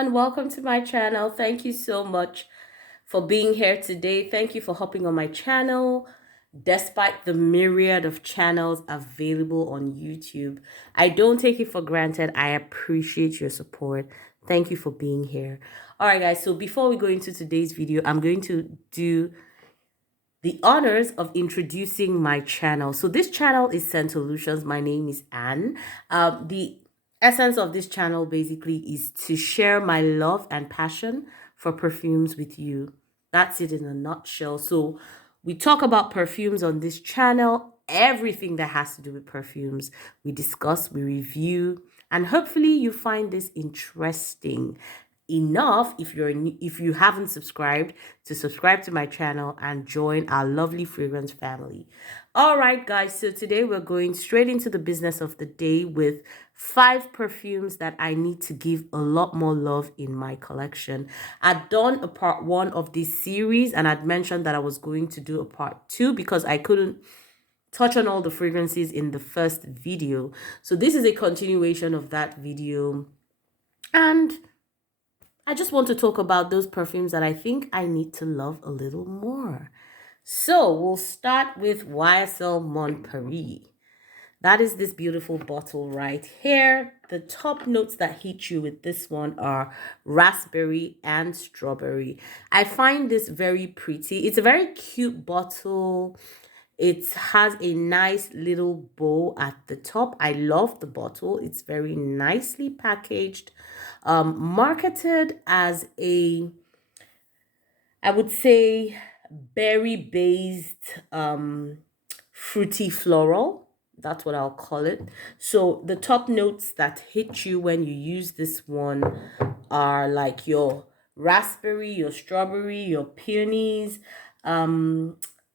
everyone, welcome to my channel. Thank you so much for being here today. Thank you for hopping on my channel. Despite the myriad of channels available on YouTube, I don't take it for granted. I appreciate your support. Thank you for being here. All right, guys, so before we go into today's video, I'm going to do the honors of introducing my channel. So this channel is Scent Solutions. My name is Anne. The essence of this channel basically is to share my love and passion for perfumes with you. That's it in a nutshell. So we talk about perfumes on this channel, everything that has to do with perfumes. We discuss, we review, and hopefully you find this interesting enough if you haven't subscribed to subscribe to my channel and join our lovely fragrance family. All right, guys, so today we're going straight into the business of the day with 5 perfumes that I need to give a lot more love in my collection. I'd done a part 1 of this series and I'd mentioned that I was going to do a part 2 because I couldn't touch on all the fragrances in the first video. So this is a continuation of that video, and I just want to talk about those perfumes that I think I need to love a little more. So we'll start with YSL Mon Paris. That is this beautiful bottle right here. The top notes that hit you with this one are raspberry and strawberry. I find this very pretty. It's a very cute bottle. It has a nice little bow at the top. I love the bottle. It's very nicely packaged. Marketed as a, I would say, berry-based fruity floral. That's what I'll call it. So the top notes that hit you when you use this one are like your raspberry, your strawberry, your peonies.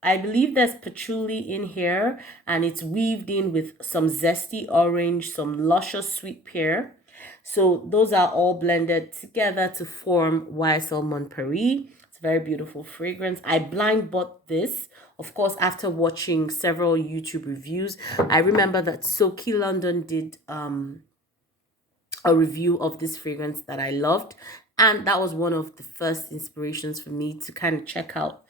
I believe there's patchouli in here, and it's weaved in with some zesty orange, some luscious sweet pear. So those are all blended together to form YSL Mon Paris. It's a very beautiful fragrance. I blind bought this, of course, after watching several YouTube reviews. I remember that Soki London did a review of this fragrance that I loved, and that was one of the first inspirations for me to kind of check out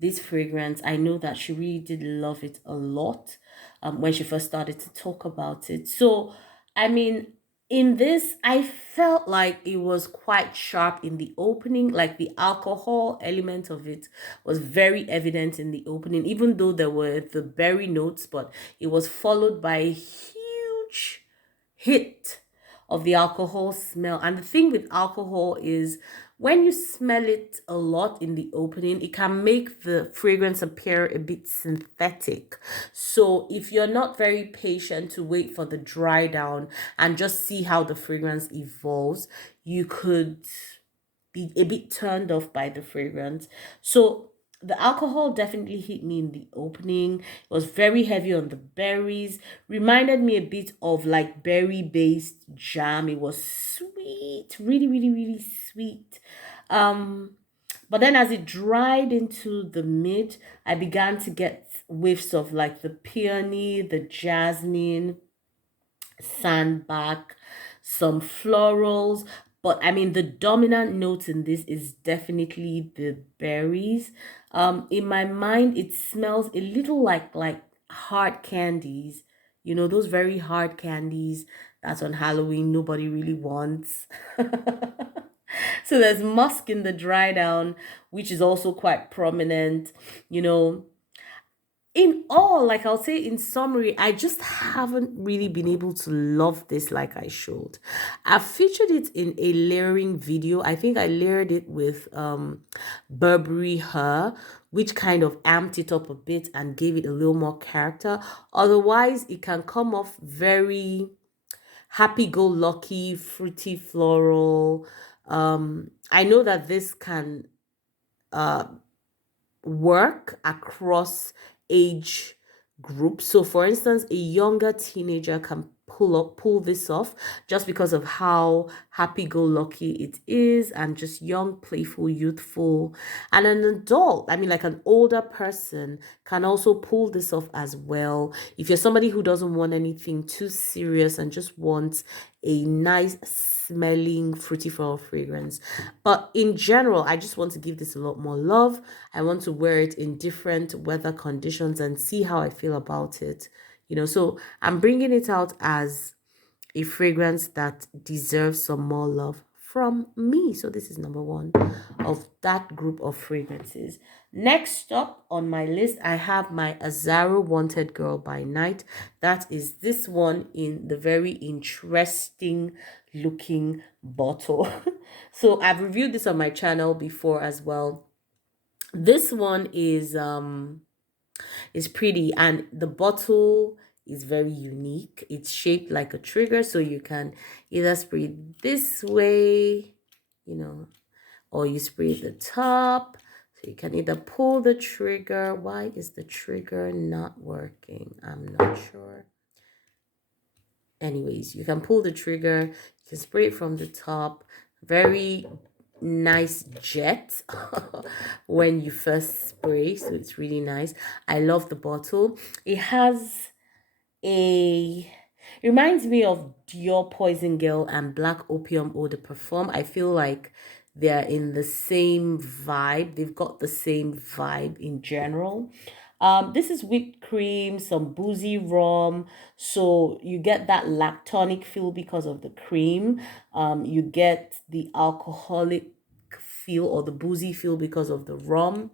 this fragrance. I know that she really did love it a lot when she first started to talk about it. So, I mean, in this, I felt like it was quite sharp in the opening, like the alcohol element of it was very evident in the opening, even though there were the berry notes, but it was followed by a huge hit of the alcohol smell. And the thing with alcohol is when you smell it a lot in the opening, it can make the fragrance appear a bit synthetic. So if you're not very patient to wait for the dry down and just see how the fragrance evolves, you could be a bit turned off by the fragrance. So the alcohol definitely hit me in the opening. It was very heavy on the berries. Reminded me a bit of like berry-based jam. It was sweet, really, really, really sweet. But then as it dried into the mid, I began to get whiffs of like the peony, the jasmine, sandbark, some florals. But I mean, the dominant notes in this is definitely the berries. In my mind, it smells a little like hard candies. You know, those very hard candies that's on Halloween nobody really wants. So there's musk in the dry down, which is also quite prominent. You know, in all, like I'll say in summary, I just haven't really been able to love this like I should. I've featured it in a layering video. I think I layered it with Burberry Her, which kind of amped it up a bit and gave it a little more character. Otherwise, it can come off very happy-go-lucky, fruity floral. I know that this can work across age groups. So for instance, a younger teenager can pull this off, just because of how happy-go-lucky it is, and just young, playful, youthful. And an adult, I mean like an older person, can also pull this off as well. If you're somebody who doesn't want anything too serious and just wants a nice smelling fruity floral fragrance. But in general, I just want to give this a lot more love. I want to wear it in different weather conditions and see how I feel about it. So I'm bringing it out as a fragrance that deserves some more love from me. So this is number one of that group of fragrances. Next up on my list, I have my Azzaro Wanted Girl by Night. That is this one in the very interesting looking bottle. So I've reviewed this on my channel before as well. This one is pretty, and the bottle is very unique. It's shaped like a trigger, so you can either spray it this way, or you spray the top. So you can either pull the trigger. Why is the trigger not working? I'm not sure. Anyways, you can pull the trigger, you can spray it from the top. Very nice jet when you first spray, so it's really nice. I love the bottle. It has it reminds me of Dior Poison Girl and Black Opium Eau de Parfum. I feel like they're in the same vibe. They've got the same vibe in general. This is whipped cream, some boozy rum. So you get that lactonic feel because of the cream. You get the alcoholic feel or the boozy feel because of the rum.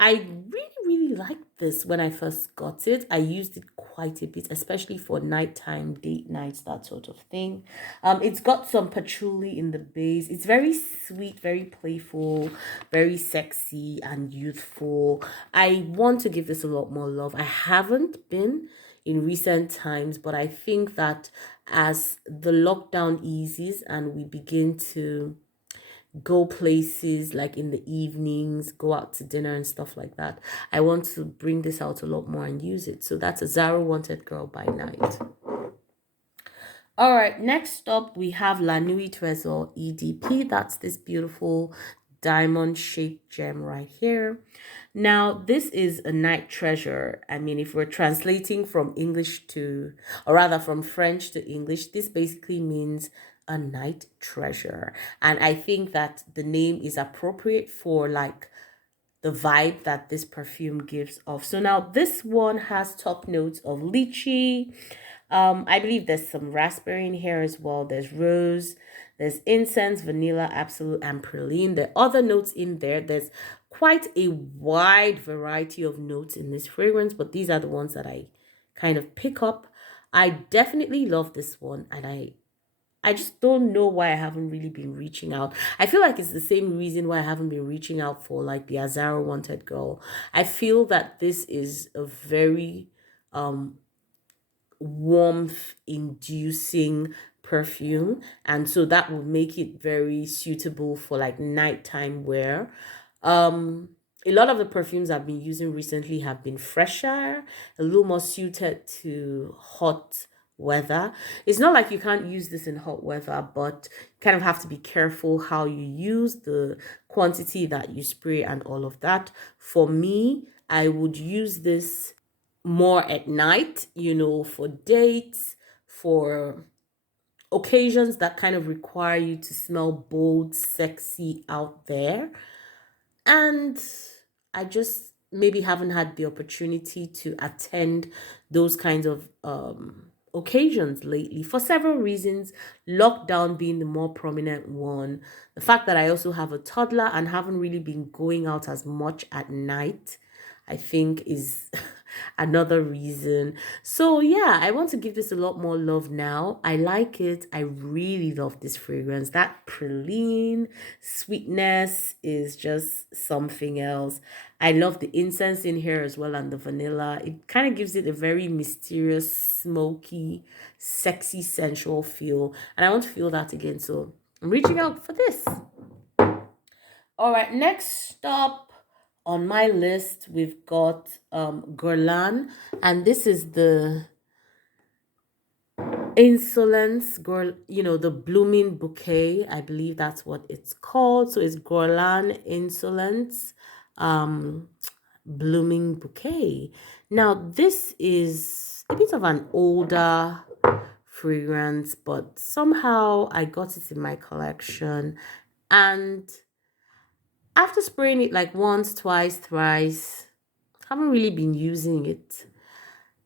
I really liked this when I first got it. I used it quite a bit, especially for nighttime, date nights, that sort of thing. It's got some patchouli in the base. It's very sweet, very playful, very sexy and youthful. I want to give this a lot more love. I haven't been in recent times, but I think that as the lockdown eases and we begin to go places like in the evenings, go out to dinner and stuff like that, I want to bring this out a lot more and use it. So that's Azzaro Wanted Girl by Night. All right, next up we have La Nuit Trésor EDP. That's this beautiful diamond shaped gem right here. Now, this is a night treasure. I mean, if we're translating from English to, or rather from French to English, this basically means a night treasure. And I think that the name is appropriate for like the vibe that this perfume gives off. So now this one has top notes of lychee. I believe there's some raspberry in here as well. There's rose, there's incense, vanilla, absolute, and praline. There are other notes in there. There's quite a wide variety of notes in this fragrance, but these are the ones that I kind of pick up. I definitely love this one, and I just don't know why I haven't really been reaching out. I feel like it's the same reason why I haven't been reaching out for like the Azzaro Wanted Girl. I feel that this is a very warmth inducing perfume, and so that will make it very suitable for like nighttime wear. A lot of the perfumes I've been using recently have been fresher, a little more suited to hot weather. It's not like you can't use this in hot weather, but you kind of have to be careful how you use the quantity that you spray and all of that. For me, I would use this more at night, for dates, for occasions that kind of require you to smell bold, sexy out there. And I just maybe haven't had the opportunity to attend those kinds of occasions lately for several reasons, lockdown being the more prominent one. The fact that I also have a toddler and haven't really been going out as much at night, I think, is another reason. So yeah, I want to give this a lot more love now. I like it. I really love this fragrance. That praline sweetness is just something else. I love the incense in here as well, and the vanilla. It kind of gives it a very mysterious, smoky, sexy, sensual feel, and I want to feel that again, so I'm reaching out for this. All right, next stop on my list, we've got Guerlain, and this is the Insolence, girl, you know, the blooming bouquet. I believe that's what it's called. So it's Guerlain Insolence, um, blooming bouquet. Now, this is a bit of an older fragrance, but somehow I got it in my collection. And after spraying it like once, twice, thrice, haven't really been using it.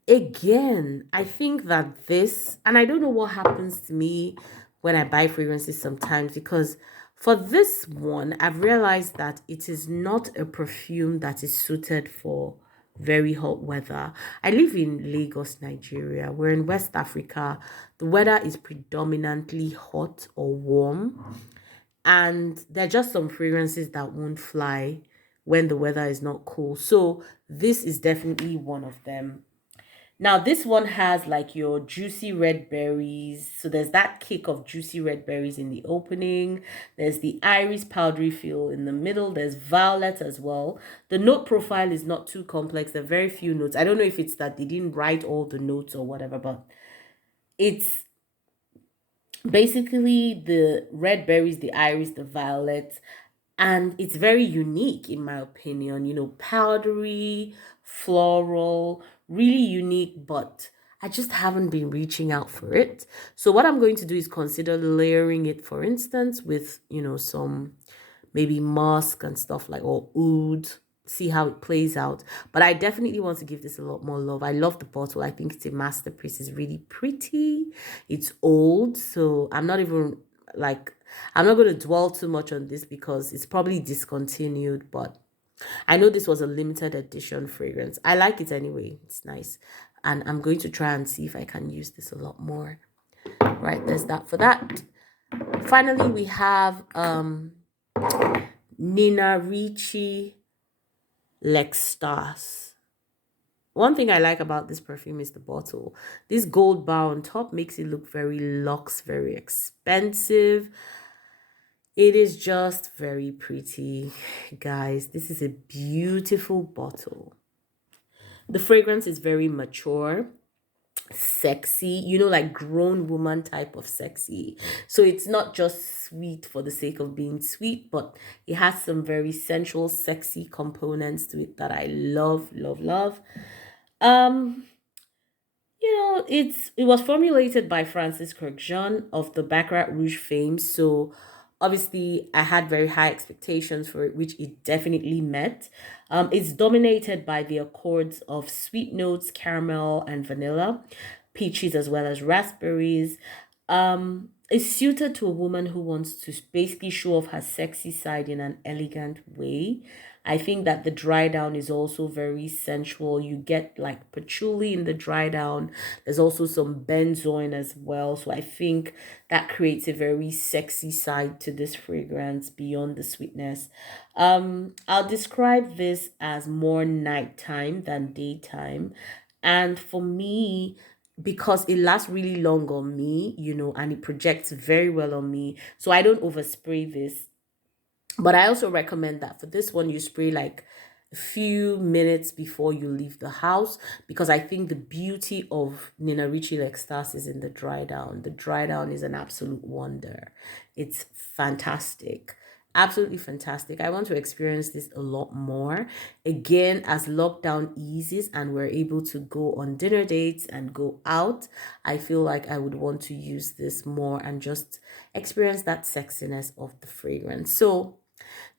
Again, I think that this, and I don't know what happens to me when I buy fragrances sometimes, because for this one, I've realized that it is not a perfume that is suited for very hot weather. I live in Lagos, Nigeria. We're in West Africa. The weather is predominantly hot or warm, and there are just some fragrances that won't fly when the weather is not cool. So this is definitely one of them. Now, this one has like your juicy red berries. So there's that kick of juicy red berries in the opening. There's the iris powdery feel in the middle. There's violet as well. The note profile is not too complex. There are very few notes. I don't know if it's that they didn't write all the notes or whatever, but it's basically the red berries, the iris, the violet, and it's very unique in my opinion. You know, powdery, floral, really unique, but I just haven't been reaching out for it. So what I'm going to do is consider layering it, for instance, with, you know, some maybe musk and stuff like, or oud, see how it plays out. But I definitely want to give this a lot more love. I love the bottle. I think it's a masterpiece. It's really pretty. It's old, so I'm not even like, I'm not going to dwell too much on this because it's probably discontinued, but I know this was a limited edition fragrance. I like it anyway. It's nice. And I'm going to try and see if I can use this a lot more. Right, there's that for that. Finally, we have Nina Ricci Lextas. One thing I like about this perfume is the bottle. This gold bar on top makes it look very luxe, very expensive. It is just very pretty, guys. This is a beautiful bottle. The fragrance is very mature, sexy, you know, like grown woman type of sexy. So it's not just sweet for the sake of being sweet, but it has some very sensual, sexy components to it that I love, love, love. Um, you know, it was formulated by Francis Kurkdjian of the Baccarat Rouge fame. So obviously I had very high expectations for it, which it definitely met. It's dominated by the accords of sweet notes, caramel and vanilla, peaches as well as raspberries. It's suited to a woman who wants to basically show off her sexy side in an elegant way. I think that the dry down is also very sensual. You get like patchouli in the dry down. There's also some benzoin as well. So I think that creates a very sexy side to this fragrance beyond the sweetness. I'll describe this as more nighttime than daytime. And for me, because it lasts really long on me, you know, and it projects very well on me. So I don't overspray this, but I also recommend that for this one, you spray like a few minutes before you leave the house, because I think the beauty of Nina Ricci L'Extase is in the dry down. The dry down is an absolute wonder. It's fantastic. Absolutely fantastic. I want to experience this a lot more. Again, as lockdown eases and we're able to go on dinner dates and go out, I feel like I would want to use this more and just experience that sexiness of the fragrance. So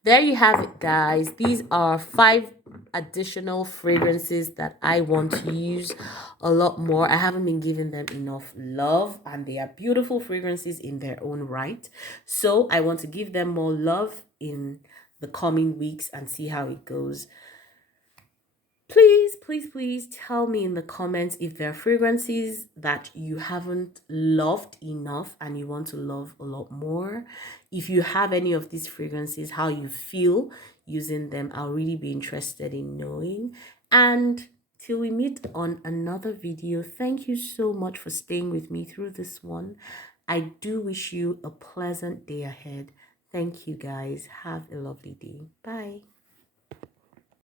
there you have it, guys. These are 5 additional fragrances that I want to use a lot more. I haven't been giving them enough love, and they are beautiful fragrances in their own right. So I want to give them more love in the coming weeks and see how it goes. Please, please, please tell me in the comments if there are fragrances that you haven't loved enough and you want to love a lot more. If you have any of these fragrances, how you feel using them, I'll really be interested in knowing. And till we meet on another video, thank you so much for staying with me through this one. I do wish you a pleasant day ahead. Thank you, guys. Have a lovely day. Bye.